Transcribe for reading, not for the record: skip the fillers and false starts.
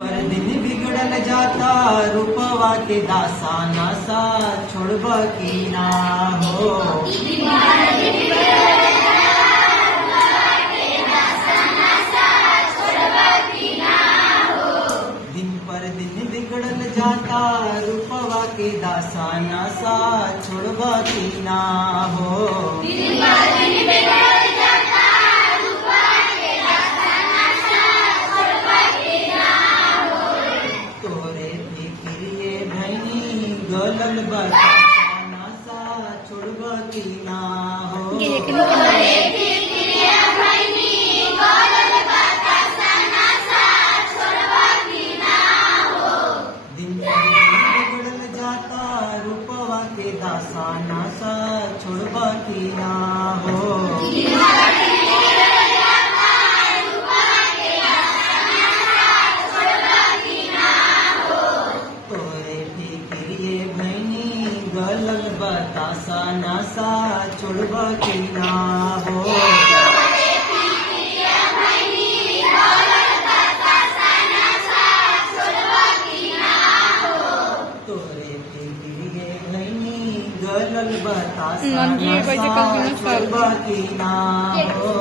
पर दिन बिगड़ल जाता रूपवा के दासा नासा छोड़बा की ना हो। दिन पर दिन बिगड़ल जाता रूपवा के दासा नासा छोड़बा की ना हो। तोरे फिक्रिए भैनी गलल बतासा नासा छोड़बा की ना हो। दिन पर दिन बिगड़ल जाता रूपवा के दासा नासा छोड़बा की ना हो। तोरे फिक्रिए भैनी गलल बतासा नासा छोड़बा की ना हो। तोरे फिक्रिए भैनी गलल बतासा नंगी नासा बजे कल छोड़बा की ना हो।